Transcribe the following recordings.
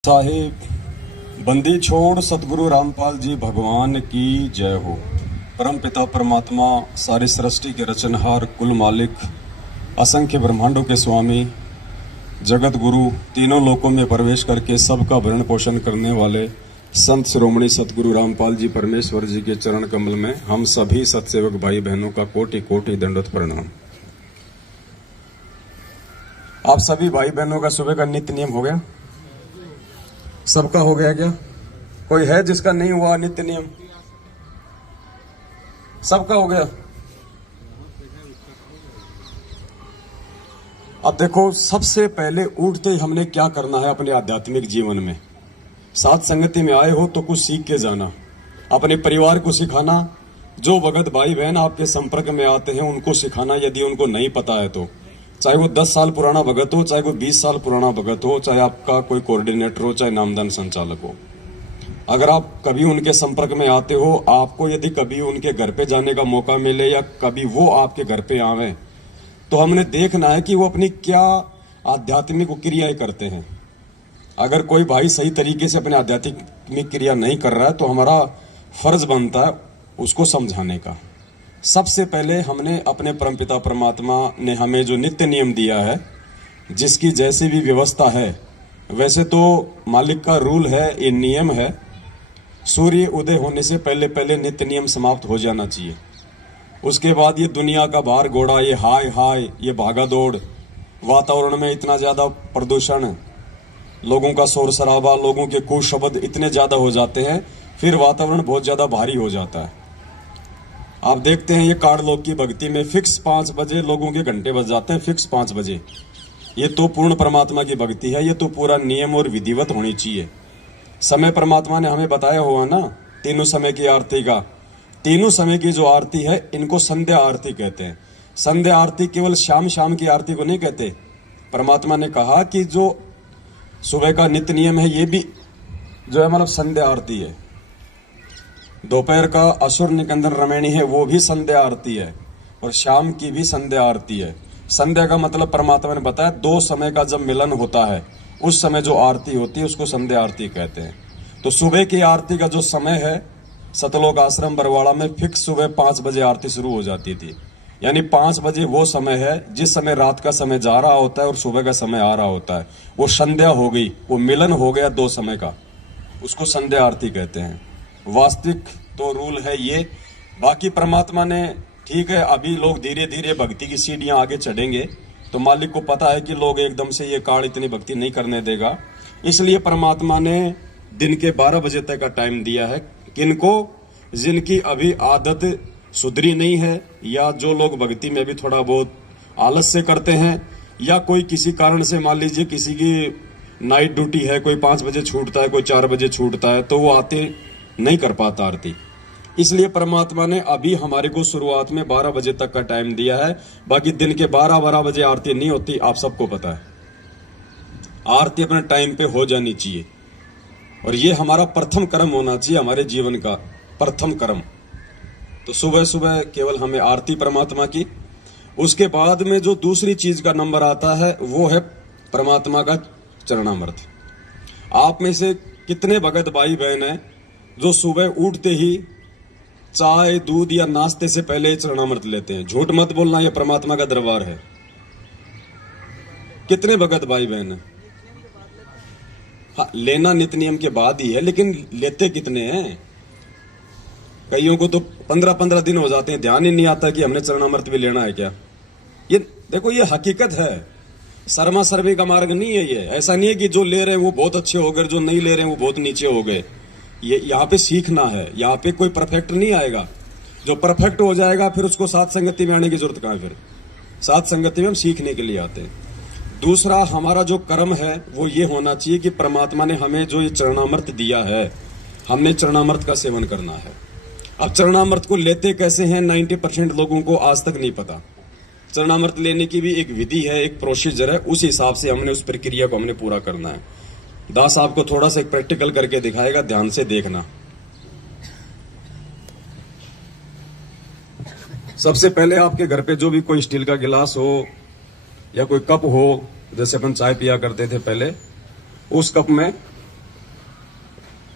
साहिब बंदी छोड़ सतगुरु रामपाल जी भगवान की जय हो। परम पिता परमात्मा सारी सृष्टि के रचनहार कुल मालिक असंख्य ब्रह्मांडों के स्वामी जगत गुरु तीनों लोकों में प्रवेश करके सबका भरण पोषण करने वाले संत शिरोमणि सतगुरु रामपाल जी परमेश्वर जी के चरण कमल में हम सभी सतसेवक भाई बहनों का कोटि कोटि दंडवत प्रणाम। आप सभी भाई बहनों का सुबह का नित्य नियम हो गया? सबका हो गया क्या? कोई है जिसका नहीं हुआ नित्य नियम? सबका हो गया। अब देखो, सबसे पहले उठते ही हमने क्या करना है अपने आध्यात्मिक जीवन में। साथ संगति में आए हो तो कुछ सीख के जाना, अपने परिवार को सिखाना, जो भगत भाई बहन आपके संपर्क में आते हैं उनको सिखाना यदि उनको नहीं पता है तो। चाहे वो 10 साल पुराना भगत हो, चाहे वो 20 साल पुराना भगत हो, चाहे आपका कोई कोऑर्डिनेटर हो, चाहे नामदान संचालक हो। अगर आप कभी उनके संपर्क में आते हो, आपको यदि कभी उनके घर पे जाने का मौका मिले या कभी वो आपके घर पे आवे, तो हमने देखना है कि वो अपनी क्या आध्यात्मिक क्रियाएं करते हैं। अगर कोई भाई सही तरीके से अपने आध्यात्मिक क्रिया नहीं कर रहा है तो हमारा फर्ज बनता है उसको समझाने का। सबसे पहले हमने अपने परमपिता परमात्मा ने हमें जो नित्य नियम दिया है, जिसकी जैसी भी व्यवस्था है वैसे तो मालिक का रूल है, ये नियम है, सूर्य उदय होने से पहले पहले नित्य नियम समाप्त हो जाना चाहिए। उसके बाद ये दुनिया का भार घोड़ा, ये हाय हाय, ये भागा दौड़, वातावरण में इतना ज्यादा प्रदूषण, लोगों का शोर शराबा, लोगों के कुशब्द इतने ज्यादा हो जाते हैं, फिर वातावरण बहुत ज्यादा भारी हो जाता है। आप देखते हैं ये कार लोग की भक्ति में फिक्स 5 बजे लोगों के घंटे बज जाते हैं, फिक्स 5 बजे। ये तो पूर्ण परमात्मा की भक्ति है, ये तो पूरा नियम और विधिवत होनी चाहिए। समय परमात्मा ने हमें बताया हुआ ना, तीनों समय की आरती का। तीनों समय की जो आरती है इनको संध्या आरती कहते हैं। संध्या आरती केवल शाम शाम की आरती को नहीं कहते। परमात्मा ने कहा कि जो सुबह का नित्य नियम है ये भी जो है मतलब संध्या आरती है। दोपहर का असुर निकंदन रमैणी है वो भी संध्या आरती है, और शाम की भी संध्या आरती है। संध्या का मतलब परमात्मा ने बताया 2 समय का जब मिलन होता है उस समय जो आरती होती है उसको संध्या आरती कहते हैं। तो सुबह की आरती का जो समय है, सतलोक आश्रम बरवाड़ा में फिक्स सुबह 5 बजे आरती शुरू हो जाती थी। यानी 5 बजे वो समय है जिस समय रात का समय जा रहा होता है और सुबह का समय आ रहा होता है। वो संध्या हो गई, वो मिलन हो गया 2 समय का, उसको संध्या आरती कहते हैं। वास्तविक तो रूल है ये। बाकी परमात्मा ने, ठीक है, अभी लोग धीरे धीरे भक्ति की सीढ़ियां आगे चढ़ेंगे तो मालिक को पता है कि लोग एकदम से ये काल इतनी भक्ति नहीं करने देगा, इसलिए परमात्मा ने दिन के 12 बजे तक का टाइम दिया है। किनको? जिनकी अभी आदत सुधरी नहीं है, या जो लोग भक्ति में भी थोड़ा बहुत आलस से करते हैं, या कोई किसी कारण से, मान लीजिए किसी की नाइट ड्यूटी है, कोई 5 बजे छूटता है, कोई 4 बजे छूटता है, तो वो आते नहीं कर पाता आरती। इसलिए परमात्मा ने अभी हमारे को शुरुआत में 12 बजे तक का टाइम दिया है। बाकी दिन के 12 बजे आरती नहीं होती, आप सबको पता है। आरती अपने टाइम पे हो जानी चाहिए, और ये हमारा प्रथम कर्म होना चाहिए, हमारे जीवन का प्रथम कर्म। तो सुबह सुबह केवल हमें आरती परमात्मा की। उसके बाद में जो दूसरी चीज का नंबर आता है वो है परमात्मा का चरणामृत। आप में से कितने भगत भाई बहन हैं जो सुबह उठते ही चाय दूध या नाश्ते से पहले ही चरणामृत लेते हैं? झूठ मत बोलना, यह परमात्मा का दरबार है। कितने भगत भाई बहन हैं? हाँ, लेना नित्य नियम के बाद ही है, लेकिन लेते कितने हैं? कईयों को तो 15-15 दिन हो जाते हैं, ध्यान ही नहीं आता कि हमने चरणामृत भी लेना है क्या। ये देखो, ये हकीकत है, शर्मा सर्वे का मार्ग नहीं है ये। ऐसा नहीं है कि जो ले रहे हैं वो बहुत अच्छे हो गए, जो नहीं ले रहे हैं वो बहुत नीचे हो गए। ये यहाँ पे सीखना है, यहाँ पे कोई परफेक्ट नहीं आएगा। जो परफेक्ट हो जाएगा फिर उसको साथ संगति में आने की जरूरत कहाँ है? फिर साथ संगति में हम सीखने के लिए आते हैं। दूसरा, हमारा जो कर्म है वो ये होना चाहिए कि परमात्मा ने हमें जो ये चरणामृत दिया है, हमने चरणामृत का सेवन करना है। अब चरणामृत को लेते कैसे हैं 90% लोगों को आज तक नहीं पता। चरणामृत लेने की भी एक विधि है, एक प्रोसीजर है, उस हिसाब से हमने उस प्रक्रिया को हमने पूरा करना है। दास आपको थोड़ा सा एक प्रैक्टिकल करके दिखाएगा, ध्यान से देखना। सबसे पहले आपके घर पे जो भी कोई स्टील का गिलास हो या कोई कप हो, जैसे अपन चाय पिया करते थे पहले, उस कप में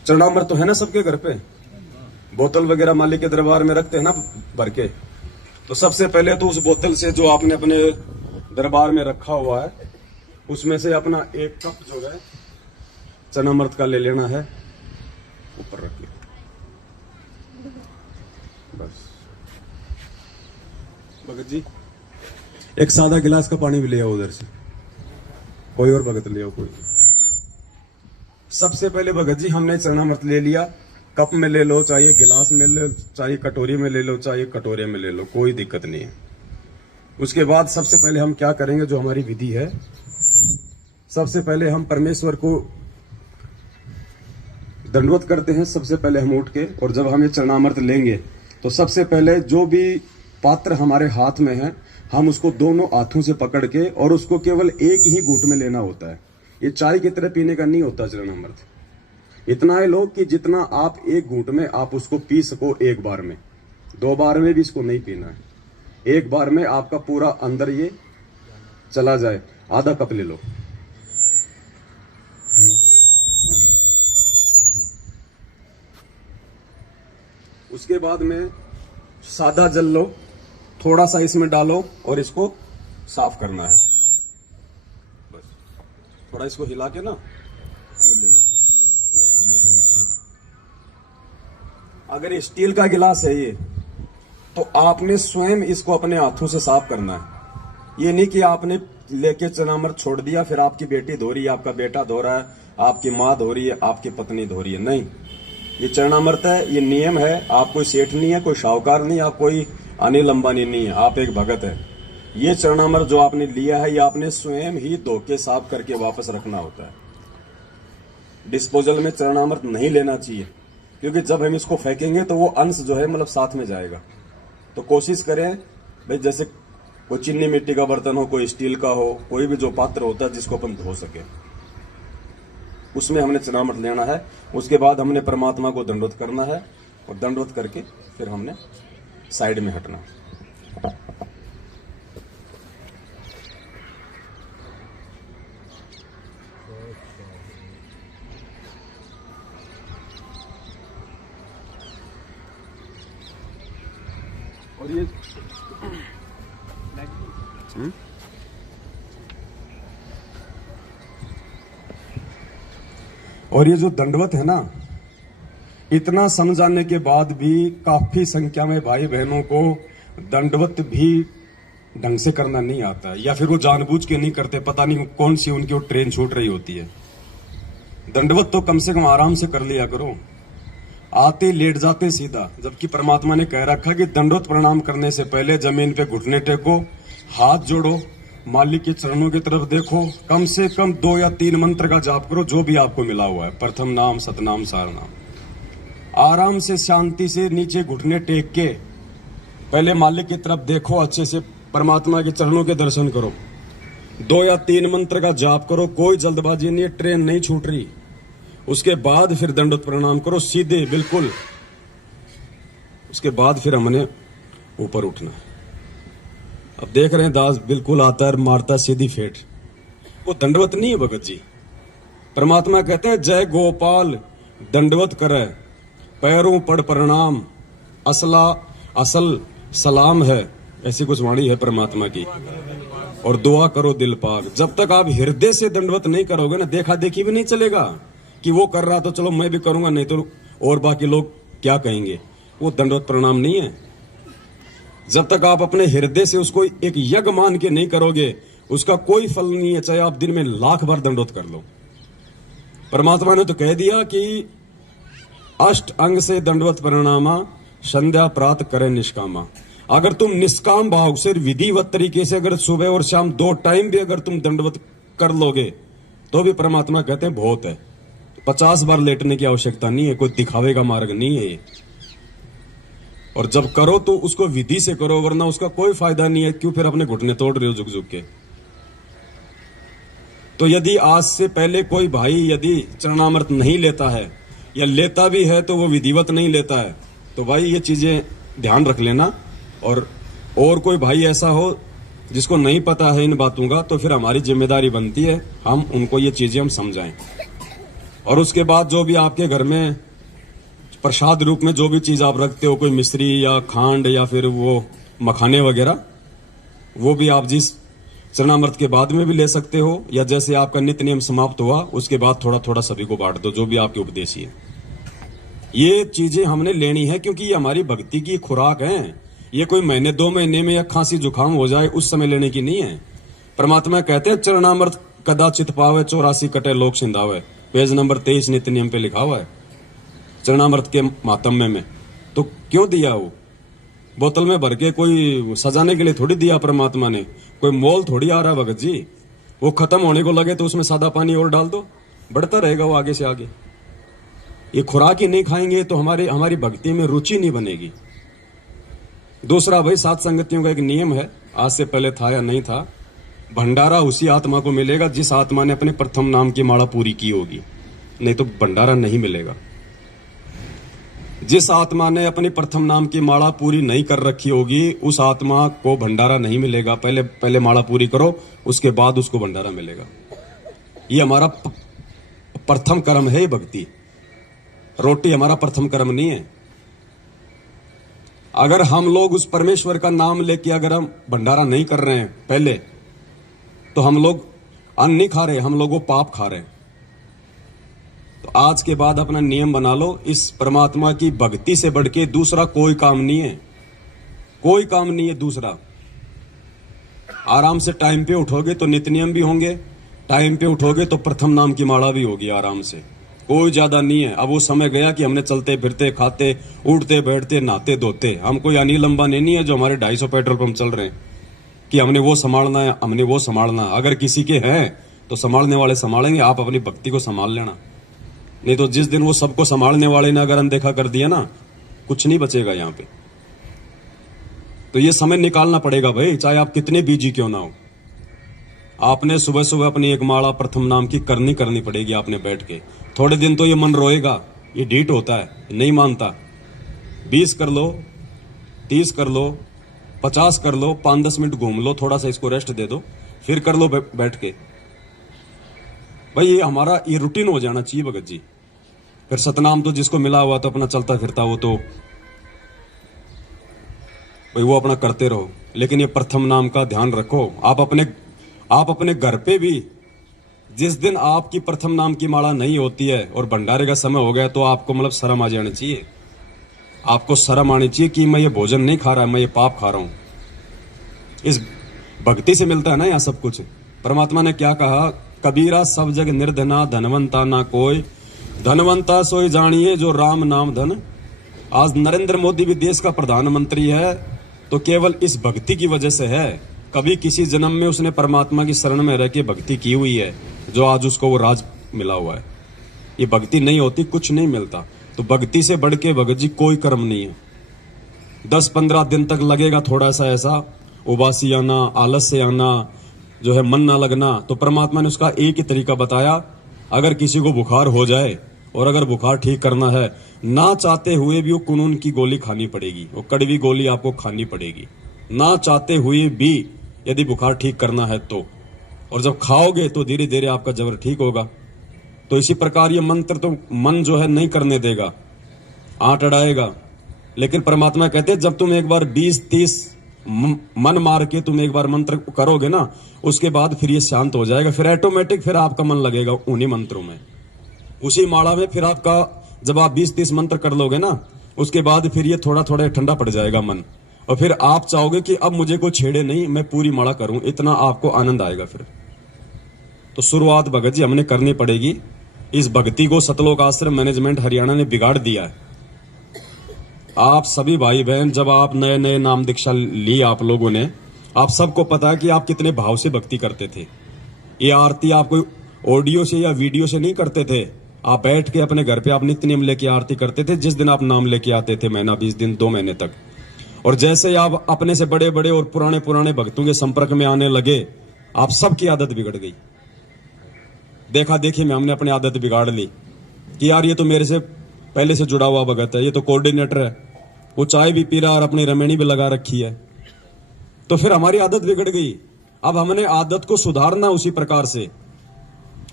चरणामृत तो है ना सबके घर पे, बोतल वगैरह मालिक के दरबार में रखते हैं ना भर के। तो सबसे पहले तो उस बोतल से जो आपने अपने दरबार में रखा हुआ है उसमें से अपना एक कप जो है चरणामृत का ले लेना है, ऊपर रखिए बस। भगत जी एक सादा गिलास का पानी भी ले आओ उधर से, कोई और भगत ले आओ कोई। सबसे पहले भगत जी हमने चरणामृत ले लिया, कप में ले लो, चाहे गिलास में ले लो, चाहे कटोरी में ले लो, चाहे कटोरे में ले लो, कोई दिक्कत नहीं है। उसके बाद सबसे पहले हम क्या करेंगे, जो हमारी विधि है, सबसे पहले हम परमेश्वर को दंडवत करते हैं। सबसे पहले हम उठ के, और जब हम ये चरणामृत लेंगे तो सबसे पहले जो भी पात्र हमारे हाथ में है हम उसको दोनों हाथों से पकड़ के, और उसको केवल एक ही घूंट में लेना होता है। ये चाय की तरह पीने का नहीं होता चरणामृत। इतना है लो कि जितना आप एक घूंट में आप उसको पी सको एक बार में, 2 बार में भी इसको नहीं पीना है, एक बार में आपका पूरा अंदर ये चला जाए। आधा कप ले लो। उसके बाद में सादा जल लो, थोड़ा सा इसमें डालो और इसको साफ करना है। बस थोड़ा इसको हिला के ना वो ले लो। अगर ये स्टील का गिलास है ये, तो आपने स्वयं इसको अपने हाथों से साफ करना है। ये नहीं कि आपने लेके चरणामृत छोड़ दिया, फिर आपकी बेटी धो रही है, आपका बेटा धो रहा है, आपकी माँ धो रही है, आपकी पत्नी धो रही है। नहीं, ये चरणामृत है, ये नियम है। आप कोई सेठ नहीं है, कोई शाहूकार नहीं, आप कोई अनिल अंबानी नहीं है, आप एक भगत है। ये चरणामृत जो आपने लिया है ये आपने स्वयं ही धो के साफ करके वापस रखना होता है। डिस्पोजल में चरणामृत नहीं लेना चाहिए, क्योंकि जब हम इसको फेंकेंगे तो वो अंश जो है मतलब साथ में जाएगा। तो कोशिश करें भाई, जैसे कोई चीनी मिट्टी का बर्तन हो, कोई स्टील का हो, कोई भी जो पात्र होता है जिसको अपन धो सके, उसमें हमने चरणामृत लेना है। उसके बाद हमने परमात्मा को दंडवत करना है, और दंडवत करके फिर हमने साइड में हटना। और ये और ये जो दंडवत है ना, इतना समझाने के बाद भी काफी संख्या में भाई बहनों को दंडवत भी ढंग से करना नहीं आता है, या फिर वो जानबूझ के नहीं करते, पता नहीं कौन सी उनकी वो ट्रेन छूट रही होती है। दंडवत तो कम से कम आराम से कर लिया करो, आते लेट जाते सीधा। जबकि परमात्मा ने कह रखा कि दंडवत प्रणाम करने से पहले जमीन पे घुटने टेको, हाथ जोड़ो, मालिक के चरणों की तरफ देखो, कम से कम 2 या 3 मंत्र का जाप करो, जो भी आपको मिला हुआ है, प्रथम नाम, सतनाम, सार नाम। आराम से शांति से नीचे घुटने टेक के पहले मालिक की तरफ देखो, अच्छे से परमात्मा के चरणों के दर्शन करो, 2 या 3 मंत्र का जाप करो, कोई जल्दबाजी नहीं, ट्रेन नहीं छूट रही। उसके बाद फिर दंडवत प्रणाम करो सीधे बिल्कुल। उसके बाद फिर हमने ऊपर उठना है। अब देख रहे हैं दास बिल्कुल आता है, मारता सीधी फेट। वो दंडवत नहीं है भगत जी। परमात्मा कहते हैं जय गोपाल दंडवत करे, पैरों पड़ प्रणाम, असल सलाम है, ऐसी कुछ वाणी है परमात्मा की। और दुआ करो दिल पाक। जब तक आप हृदय से दंडवत नहीं करोगे ना, देखा देखी भी नहीं चलेगा कि वो कर रहा तो चलो मैं भी करूंगा, नहीं तो और बाकी लोग क्या कहेंगे। वो दंडवत प्रणाम नहीं है। जब तक आप अपने हृदय से उसको एक यज्ञ मान के नहीं करोगे, उसका कोई फल नहीं है, चाहे आप दिन में 1,00,000 बार दंडवत कर लो। परमात्मा ने तो कह दिया कि अष्ट अंग से दंडवत प्रणामा, संध्या प्रात करे निष्कामा। अगर तुम निष्काम भाव से विधिवत तरीके से अगर सुबह और शाम 2 टाइम भी अगर तुम दंडवत कर लोगे तो भी परमात्मा कहते हैं बहुत है। 50 बार लेटने की आवश्यकता नहीं है, कोई दिखावे का मार्ग नहीं है ये। और जब करो तो उसको विधि से करो, वरना उसका कोई फायदा नहीं है। क्यों फिर अपने घुटने तोड़ रहे हो झुक झुक के। तो यदि आज से पहले कोई भाई यदि चरणामृत नहीं लेता है, या लेता भी है तो वो विधिवत नहीं लेता है, तो भाई ये चीजें ध्यान रख लेना। और कोई भाई ऐसा हो जिसको नहीं पता है इन बातों का, तो फिर हमारी जिम्मेदारी बनती है हम उनको ये चीजें हम समझाएं। और उसके बाद जो भी आपके घर में प्रसाद रूप में जो भी चीज आप रखते हो, कोई मिश्री या खांड या फिर वो मखाने वगैरह, वो भी आप जिस चरणामृत के बाद में भी ले सकते हो, या जैसे आपका नित्य नियम समाप्त हुआ उसके बाद थोड़ा थोड़ा सभी को बांट दो, जो भी आपके उपदेश है। ये चीजें हमने लेनी है क्योंकि ये हमारी भक्ति की खुराक है। ये कोई महीने 2 महीने में या खांसी जुकाम हो जाए उस समय लेने की नहीं है। परमात्मा कहते हैं चरणामृत कदाचित पावे 84 कटे लोक सिंधावे, पेज नंबर 23 नित्य नियम पे लिखा हुआ है चरणामृत के मातम्य में। तो क्यों दिया? वो बोतल में भर के कोई सजाने के लिए थोड़ी दिया परमात्मा ने, कोई मोल थोड़ी आ रहा है भगत जी। वो खत्म होने को लगे तो उसमें सादा पानी और डाल दो, बढ़ता रहेगा वो आगे से आगे। ये खुराक ही नहीं खाएंगे तो हमारी भक्ति में रुचि नहीं बनेगी। दूसरा भाई, सात संगतियों का एक नियम है, आज से पहले था या नहीं था, भंडारा उसी आत्मा को मिलेगा जिस आत्मा ने अपने प्रथम नाम की माला पूरी की होगी, नहीं तो भंडारा नहीं मिलेगा। जिस आत्मा ने अपनी प्रथम नाम की माला पूरी नहीं कर रखी होगी उस आत्मा को भंडारा नहीं मिलेगा। पहले माला पूरी करो, उसके बाद उसको भंडारा मिलेगा। ये हमारा प्रथम कर्म है, ये भक्ति। रोटी हमारा प्रथम कर्म नहीं है। अगर हम लोग उस परमेश्वर का नाम लेके अगर हम भंडारा नहीं कर रहे हैं पहले, तो हम लोग अन्न नहीं खा रहे, हम लोग वो पाप खा रहे हैं। तो आज के बाद अपना नियम बना लो, इस परमात्मा की भक्ति से बढ़ के दूसरा कोई काम नहीं है, कोई काम नहीं है दूसरा। आराम से टाइम पे उठोगे तो नित्य नियम भी होंगे, टाइम पे उठोगे तो प्रथम नाम की माला भी होगी आराम से। कोई ज्यादा नहीं है। अब वो समय गया कि हमने चलते फिरते खाते उठते बैठते नहाते धोते, हम कोई अनिल अंबानी नहीं है जो हमारे 250 पेट्रोल पंप चल रहे हैं कि हमने वो संभालना है, हमने वो संभालना। अगर किसी के हैं तो संभालने वाले संभालेंगे, आप अपनी भक्ति को संभाल लेना। नहीं तो जिस दिन वो सबको संभालने वाले ने अगर अनदेखा कर दिया ना, कुछ नहीं बचेगा यहाँ पे। तो ये समय निकालना पड़ेगा भाई, चाहे आप कितने बिजी क्यों ना हो। आपने सुबह सुबह अपनी एक माला प्रथम नाम की करनी पड़ेगी आपने बैठ के। थोड़े दिन तो ये मन रोएगा, ये ढीठ होता है, नहीं मानता। 20 कर लो, 30 कर लो, 50 कर लो, 5-10 मिनट घूम लो, थोड़ा सा इसको रेस्ट दे दो, फिर कर लो बैठ के। भाई ये हमारा ये रूटीन हो जाना चाहिए भगत जी। फिर सतनाम तो जिसको मिला हुआ तो अपना चलता फिरता वो तो भाई वो अपना करते रहो, लेकिन ये प्रथम नाम का ध्यान रखो। आप अपने घर पे भी जिस दिन आपकी प्रथम नाम की माला नहीं होती है और भंडारे का समय हो गया तो आपको मतलब शर्म आ जानी चाहिए। आपको शर्म आनी चाहिए कि मैं ये भोजन नहीं खा रहा, मैं ये पाप खा रहा हूं। इस भक्ति से मिलता है ना यहाँ सब कुछ। परमात्मा ने क्या कहा, कबीरा सब जग निर्धना धनवंता ना कोई, धनवंता सोई जानिए जो राम नाम धन। आज नरेंद्र मोदी भी देश का प्रधानमंत्री है तो केवल इस भक्ति की वजह से है। कभी किसी जन्म में उसने परमात्मा की शरण में रह के भक्ति की हुई है जो आज उसको वो राज मिला हुआ है। ये भक्ति नहीं होती कुछ नहीं मिलता। तो भक्ति से बढ़ के भगत जी कोई कर्म नहीं है। 10-15 दिन तक लगेगा थोड़ा सा ऐसा उबासी आना, आलस से आना, जो है मन ना लगना, तो परमात्मा ने उसका एक ही तरीका बताया। अगर किसी को बुखार हो जाए और अगर बुखार ठीक करना है, ना चाहते हुए भी वो कुनून की गोली खानी पड़ेगी, वो कड़वी गोली आपको खानी पड़ेगी, ना चाहते हुए भी, यदि बुखार ठीक करना है तो। और जब खाओगे तो धीरे धीरे आपका जबर ठीक होगा। तो इसी प्रकार ये मंत्र तो मन जो है नहीं करने देगा, आंट अड़ाएगा। लेकिन परमात्मा कहते हैं जब तुम एक बार 20-30 मन मार के तुम एक बार मंत्र करोगे ना, उसके बाद फिर ये शांत हो जाएगा। फिर ऑटोमेटिक फिर आपका मन लगेगा उन्हीं मंत्रों में, उसी माला में। फिर आपका जब आप 20-30 मंत्र कर लोगे ना, उसके बाद फिर ये थोड़ा थोड़ा ठंडा पड़ जाएगा मन, और फिर आप चाहोगे कि अब मुझे कोई छेड़े नहीं, मैं पूरी माला करूं, इतना आपको आनंद आएगा फिर। तो शुरुआत भगत जी हमने करनी पड़ेगी। इस भक्ति को सतलोक आश्रम मैनेजमेंट हरियाणा ने बिगाड़ दिया है। आप सभी भाई बहन, जब आप नए नए नाम दीक्षा ली आप लोगों ने, आप सबको पता है कि आप कितने भाव से भक्ति करते थे। ये आरती आप कोई ऑडियो से या वीडियो से नहीं करते थे, आप बैठ के अपने घर पे आप नित्य नियम लेके आरती करते थे। जिस दिन आप नाम लेके आते थे, महीना 20 दिन 2 महीने तक, और जैसे आप अपने से बड़े बड़े और पुराने भक्तों के संपर्क में आने लगे, आप सबकी आदत बिगड़ गई। देखा देखी में हमने अपनी आदत बिगाड़ ली कि यार ये तो मेरे से पहले से जुड़ा हुआ भगत है, ये तो कोऑर्डिनेटर है, वो चाय भी पी रहा और अपनी रमेणी भी लगा रखी है। तो फिर हमारी आदत बिगड़ गई। अब हमने आदत को सुधारना उसी प्रकार से।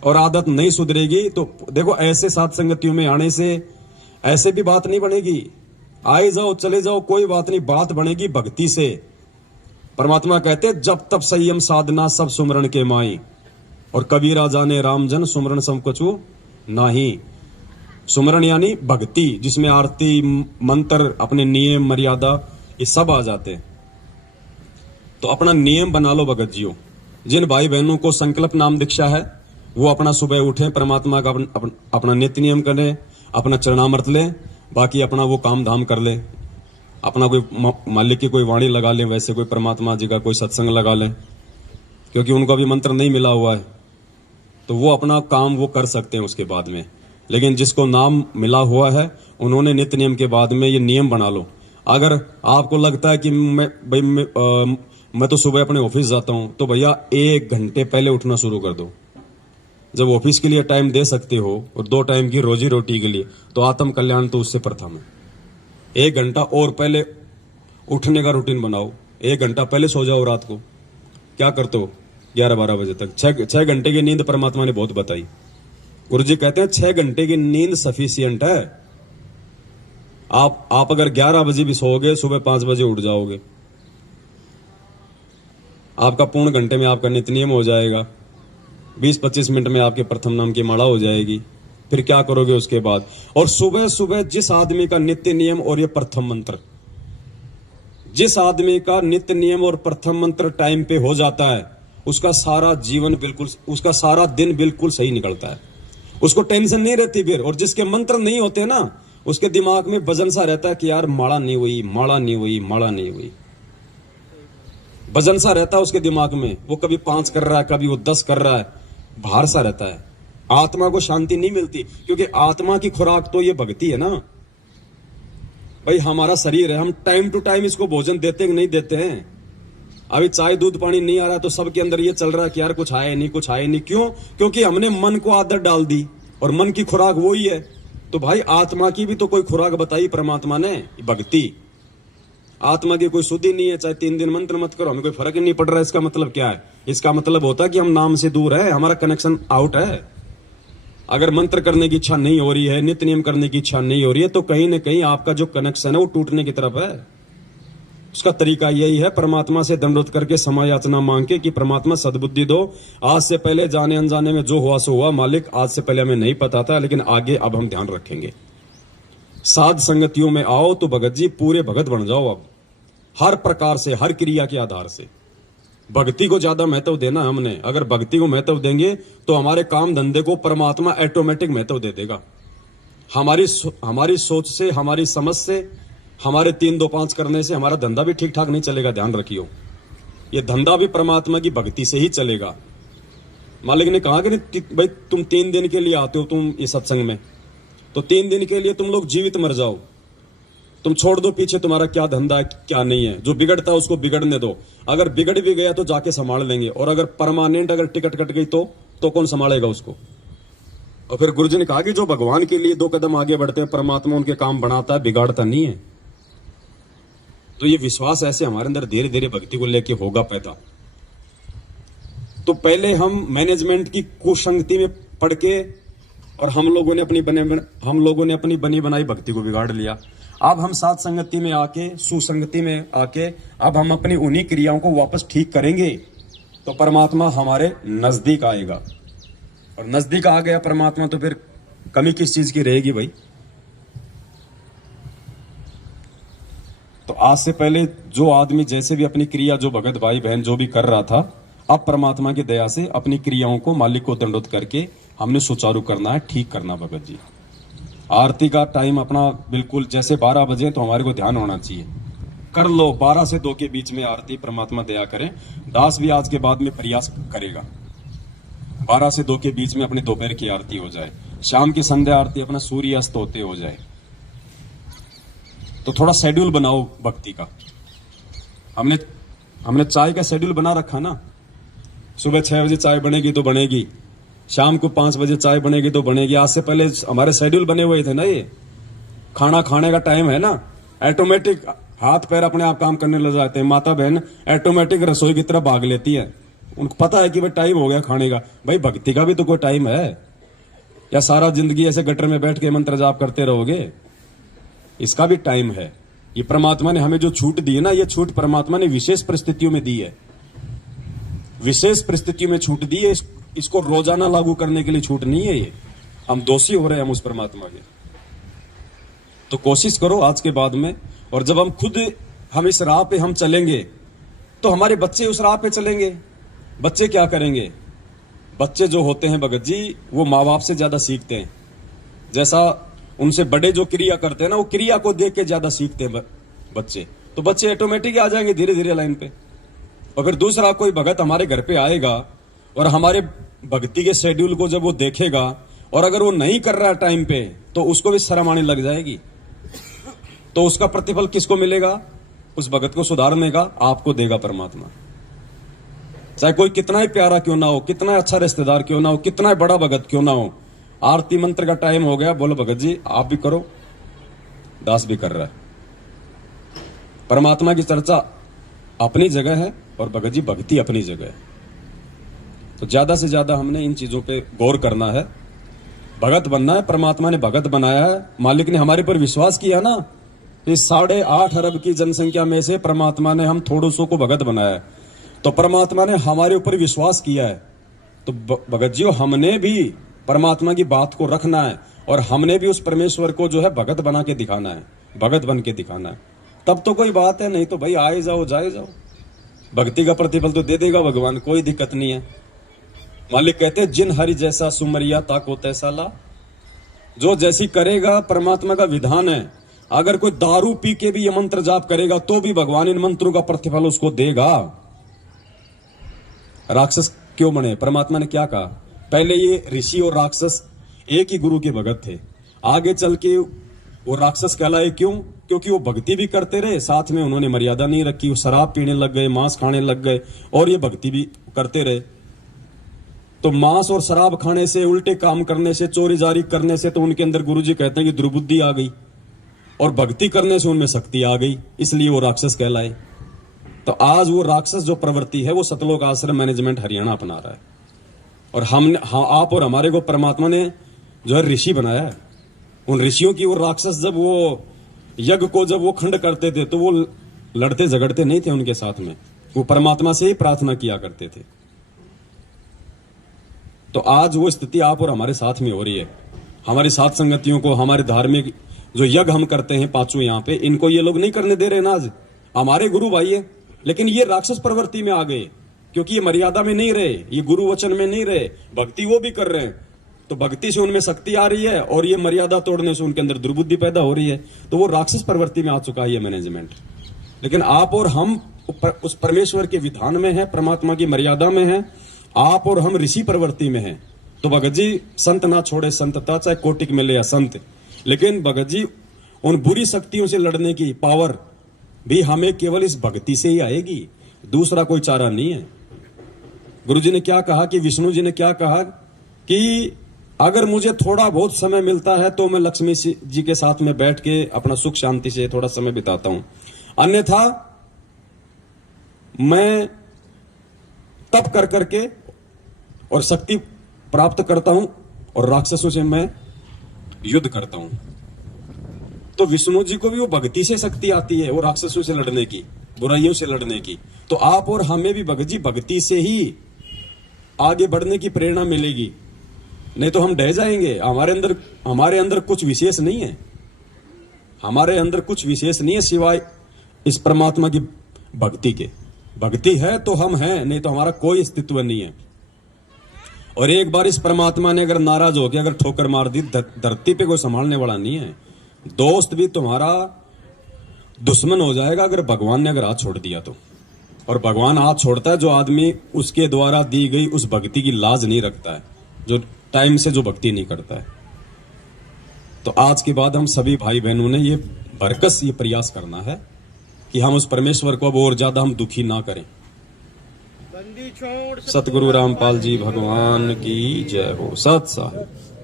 और आदत नहीं सुधरेगी तो देखो, ऐसे साथ संगतियों में आने से ऐसे भी बात नहीं बनेगी। आए जाओ चले जाओ कोई बात नहीं, बात बनेगी भक्ति से। परमात्मा कहते हैं जब तब संयम साधना सब सुमरण के माई, और कबीरा जाने रामजन सुमरण सब कछु नाही। सुमरण यानी भक्ति, जिसमें आरती मंत्र अपने नियम मर्यादा ये सब आ जाते हैं। तो अपना नियम बना लो भगत जियो। जिन भाई बहनों को संकल्प नाम दीक्षा है वो अपना सुबह उठे, परमात्मा का अपना नित्य नियम करें, अपना चरणामृत लें, बाकी अपना वो काम धाम कर ले। अपना कोई मालिक की कोई वाणी लगा लें, वैसे कोई परमात्मा जी का कोई सत्संग लगा लें, क्योंकि उनको अभी मंत्र नहीं मिला हुआ है तो वो अपना काम वो कर सकते हैं उसके बाद में। लेकिन जिसको नाम मिला हुआ है उन्होंने नित्य नियम के बाद में ये नियम बना लो। अगर आपको लगता है कि मैं तो सुबह अपने ऑफिस जाता हूं, तो भैया 1 घंटे पहले उठना शुरू कर दो। जब ऑफिस के लिए टाइम दे सकते हो और 2 टाइम की रोजी रोटी के लिए, तो आत्म कल्याण तो उससे प्रथम है। 1 घंटा और पहले उठने का रूटीन बनाओ। 1 घंटा पहले सो जाओ रात को। क्या करते हो 11-12 बजे तक? 6 घंटे की नींद परमात्मा ने बहुत बताई। गुरु जी कहते हैं 6 घंटे की नींद सफिशियंट है। आप अगर 11 बजे भी सोओगे, सुबह 5 बजे उठ जाओगे, आपका पूर्ण घंटे में आपका नित्य नियम हो जाएगा। 20-25 मिनट में आपके प्रथम नाम की माला हो जाएगी। फिर क्या करोगे उसके बाद? और सुबह सुबह जिस आदमी का नित्य नियम और ये प्रथम मंत्र, जिस आदमी का नित्य नियम और प्रथम मंत्र टाइम पे हो जाता है, उसका सारा जीवन बिल्कुल, उसका सारा दिन बिल्कुल सही निकलता है। उसको टेंशन नहीं रहती फिर। और जिसके मंत्र नहीं होते ना, उसके दिमाग में वजन सा रहता है कि यार माला नहीं हुई, माला नहीं हुई, माला नहीं हुई। वजन सा रहता है उसके दिमाग में। वो कभी 5 कर रहा है, कभी वो 10 कर रहा है, भार सा रहता है। आत्मा को शांति नहीं मिलती, क्योंकि आत्मा की खुराक तो ये भक्ति है ना भाई। हमारा शरीर है, हम टाइम टू टाइम इसको भोजन देते कि नहीं देते हैं? अभी चाय दूध पानी नहीं आ रहा तो सबके अंदर ये चल रहा है कि यार कुछ आए नहीं, कुछ आए नहीं। क्यों? क्योंकि हमने मन को आदत डाल दी, और मन की खुराक वो ही है। तो भाई आत्मा की भी तो कोई खुराक बताई परमात्मा ने, भक्ति। आत्मा की कोई शुद्धि नहीं है, चाहे 3 दिन मंत्र मत करो, हमें कोई फर्क ही नहीं पड़ रहा है। इसका मतलब क्या है? इसका मतलब होता है कि हम नाम से दूर है, हमारा कनेक्शन आउट है। अगर मंत्र करने की इच्छा नहीं हो रही है, नित्य नियम करने की इच्छा नहीं हो रही है, तो कहीं ना कहीं आपका जो कनेक्शन है वो टूटने की तरफ है। उसका तरीका यही है, परमात्मा से दंडवत करके समय याचना मांग के कि परमात्मा सद्बुद्धि दो। आज से पहले जाने अनजाने में जो हुआ सो हुआ, मालिक आज से पहले हमें नहीं पता था, लेकिन आगे अब हम ध्यान रखेंगे। साध संगतियों में आओ तो भगत जी पूरे भगत बन जाओ। अब हर प्रकार से, हर क्रिया के आधार से भक्ति को ज्यादा महत्व देना हमने। अगर भक्ति को महत्व देंगे तो हमारे काम धंधे को परमात्मा ऑटोमेटिक महत्व दे देगा। हमारी सोच से, हमारी समझ से, हमारे 3-2-5 करने से हमारा धंधा भी ठीक ठाक नहीं चलेगा। ध्यान रखियो, ये धंधा भी परमात्मा की भक्ति से ही चलेगा। मालिक ने कहा कि भाई तुम 3 दिन के लिए आते हो तुम इस सत्संग में, तो 3 दिन के लिए तुम लोग जीवित मर जाओ। तुम छोड़ दो पीछे तुम्हारा क्या धंधा है क्या नहीं है। जो बिगड़ता है उसको बिगड़ने दो। अगर बिगड़ भी गया तो जाके संभाल लेंगे, और अगर परमानेंट अगर टिकट कट गई तो कौन संभालेगा उसको? और फिर गुरुजी ने कहा कि जो भगवान के लिए 2 कदम आगे बढ़ते हैं, परमात्मा उनके काम बनाता है, बिगाड़ता नहीं है। तो ये विश्वास ऐसे हमारे अंदर धीरे धीरे भक्ति को लेके होगा पैदा। तो पहले हम मैनेजमेंट की कुसंगति में पड़ के, और हम लोगों ने अपनी बनी बनाई भक्ति को बिगाड़ लिया। अब हम साथ संगति में आके, सुसंगति में आके, अब हम अपनी उन्हीं क्रियाओं को वापस ठीक करेंगे तो परमात्मा हमारे नजदीक आएगा। और नजदीक आ गया परमात्मा तो फिर कमी किस चीज की रहेगी भाई? तो आज से पहले जो आदमी जैसे भी अपनी क्रिया, जो भगत भाई बहन जो भी कर रहा था, अब परमात्मा की दया से अपनी क्रियाओं को मालिक को दंडोत करके हमने सुचारू करना है, ठीक करना। भगत जी आरती का टाइम अपना बिल्कुल जैसे 12 बजे, तो हमारे को ध्यान होना चाहिए। कर लो 12 से 2 के बीच में आरती, परमात्मा दया करें। दास भी आज के बाद में प्रयास करेगा 12 से 2 के बीच में अपनी दोपहर की आरती हो जाए, शाम की संध्या आरती अपना सूर्य अस्त होते हो जाए। तो थोड़ा शेड्यूल बनाओ भक्ति का। हमने चाय का शेड्यूल बना रखा ना, सुबह 6 बजे चाय बनेगी तो बनेगी, शाम को 5 बजे चाय बनेगी तो बनेगी। आज से पहले हमारे शेड्यूल बने हुए थे ना, ये खाना खाने का टाइम है ना, ऑटोमेटिक हाथ पैर अपने आप काम करने लग जाते हैं। माता बहन ऑटोमेटिक रसोई की तरफ भाग लेती है। उनको पता है कि भाई टाइम हो गया खाने का। भाई भक्ति का भी तो कोई टाइम है, या सारा जिंदगी ऐसे गटर में बैठ के मंत्र जाप करते रहोगे? इसका भी टाइम है। ये परमात्मा ने हमें जो छूट दी है ना, ये छूट परमात्मा ने विशेष परिस्थितियों में दी है, विशेष परिस्थितियों में छूट दी है। इसको रोजाना लागू करने के लिए छूट नहीं है। ये हम दोषी हो रहे हैं हम उस परमात्मा के। तो कोशिश करो आज के बाद में, और जब हम इस राह पे हम चलेंगे तो हमारे बच्चे उस राह पे चलेंगे। बच्चे क्या करेंगे? बच्चे जो होते हैं भगत जी, वो माँ बाप से ज्यादा सीखते हैं। जैसा उनसे बड़े जो क्रिया करते हैं ना, वो क्रिया को देख के ज्यादा सीखते हैं बच्चे। तो बच्चे ऑटोमेटिक आ जाएंगे धीरे धीरे लाइन पे। और फिर दूसरा कोई भगत हमारे घर पे आएगा और हमारे भक्ति के शेड्यूल को जब वो देखेगा, और अगर वो नहीं कर रहा है टाइम पे, तो उसको भी शर्म आने लग जाएगी। तो उसका प्रतिफल किसको मिलेगा? उस भगत को सुधारने का आपको देगा परमात्मा। चाहे कोई कितना ही प्यारा क्यों ना हो, कितना अच्छा रिश्तेदार क्यों ना हो, कितना बड़ा भगत क्यों ना हो। आरती मंत्र का टाइम हो गया, बोलो भगत जी आप भी करो, दास भी कर रहा है। परमात्मा की चर्चा अपनी जगह है और भगत जी भक्ति अपनी जगह है। तो ज्यादा से ज्यादा हमने इन चीजों पे गौर करना है। भगत बनना है, परमात्मा ने भगत बनाया है। मालिक ने हमारे पर विश्वास किया ना, इस 8.5 अरब की जनसंख्या में से परमात्मा ने हम थोड़ों सौ को भगत बनाया है। तो परमात्मा ने हमारे ऊपर विश्वास किया है। तो भगत जी हमने भी परमात्मा की बात को रखना है, और हमने भी उस परमेश्वर को जो है भगत बना के दिखाना है, भगत बन के दिखाना है। तब तो कोई बात है, नहीं तो भाई आए जाओ जाए जाओ। भक्ति का प्रतिफल तो दे देगा भगवान, कोई दिक्कत नहीं है। मालिक कहते हैं जिन हरि जैसा सुमरिया ताको तैसा ला। जो जैसी करेगा, परमात्मा का विधान है। अगर कोई दारू पी के भी ये मंत्र जाप करेगा तो भी भगवान इन मंत्रों का प्रतिफल उसको देगा। राक्षस क्यों बने? परमात्मा ने क्या कहा? पहले ये ऋषि और राक्षस एक ही गुरु के भगत थे। आगे चल के वो राक्षस कहलाए। क्यों? क्योंकि वो भक्ति भी करते रहे, साथ में उन्होंने मर्यादा नहीं रखी। वो शराब पीने लग गए, मांस खाने लग गए, और ये भक्ति भी करते रहे। तो मांस और शराब खाने से, उल्टे काम करने से, चोरी जारी करने से, तो उनके अंदर गुरुजी कहते हैं कि दुर्बुद्धि आ गई, और भक्ति करने से उनमें शक्ति आ गई, इसलिए वो राक्षस कहलाए। तो आज वो राक्षस जो प्रवृत्ति है वो सतलोक आश्रम मैनेजमेंट हरियाणा अपना रहा है। और आप और हमारे को परमात्मा ने जो है ऋषि बनाया है। उन ऋषियों की वो राक्षस जब वो यज्ञ को जब वो खंड करते थे तो वो लड़ते झगड़ते नहीं थे उनके साथ में, वो परमात्मा से ही प्रार्थना किया करते थे। तो आज वो स्थिति आप और हमारे साथ में हो रही है। हमारी साथ संगतियों को, हमारे धार्मिक जो यज्ञ हम करते हैं पांचों यहाँ पे, इनको ये लोग नहीं करने दे रहे ना। आज हमारे गुरु भाई है, लेकिन ये राक्षस प्रवृत्ति में आ गए, क्योंकि ये मर्यादा में नहीं रहे, ये गुरु वचन में नहीं रहे। भक्ति वो भी कर रहे हैं, तो भक्ति से उनमें शक्ति आ रही है, और ये मर्यादा तोड़ने से उनके अंदर दुर्बुद्धि पैदा हो रही है। तो वो राक्षस प्रवृत्ति में आ चुका है ये मैनेजमेंट। लेकिन आप और हम उस परमेश्वर के विधान में है, परमात्मा की मर्यादा में है। आप और हम ऋषि प्रवृत्ति में है। तो भगत जी संत ना छोड़े संतता, चाहे कोटिक मिले या संत। लेकिन भगत जी उन बुरी शक्तियों से लड़ने की पावर भी हमें केवल इस भक्ति से ही आएगी, दूसरा कोई चारा नहीं है। गुरु जी ने क्या कहा कि विष्णु जी ने क्या कहा कि अगर मुझे थोड़ा बहुत समय मिलता है तो मैं लक्ष्मी जी के साथ में बैठ के अपना सुख शांति से थोड़ा समय बिताता हूं, अन्यथा मैं तप कर करके और शक्ति प्राप्त करता हूं और राक्षसों से मैं युद्ध करता हूं। तो विष्णु जी को भी वो भक्ति से शक्ति आती है, वो राक्षसों से लड़ने की, बुराइयों से लड़ने की। तो आप और हमें भी भगत जी भक्ति से ही आगे बढ़ने की प्रेरणा मिलेगी, नहीं तो हम ढह जाएंगे। हमारे अंदर कुछ विशेष नहीं है, हमारे अंदर कुछ विशेष नहीं है सिवाय इस परमात्मा की भक्ति के। भक्ति है तो हम हैं, नहीं तो हमारा कोई अस्तित्व नहीं है। और एक बार इस परमात्मा ने अगर नाराज हो गया, अगर ठोकर मार दी, धरती पे कोई संभालने वाला नहीं है। दोस्त भी तुम्हारा दुश्मन हो जाएगा अगर भगवान ने अगर हाथ छोड़ दिया तो। और भगवान हाथ छोड़ता है जो आदमी उसके द्वारा दी गई उस भक्ति की लाज नहीं रखता है, जो टाइम से जो भक्ति नहीं करता है। तो आज के बाद हम सभी भाई बहनों ने ये बरकस ये प्रयास करना है कि हम उस परमेश्वर को अब और ज्यादा हम दुखी ना करें। सतगुरु रामपाल जी भगवान की जय हो। सत साहिब।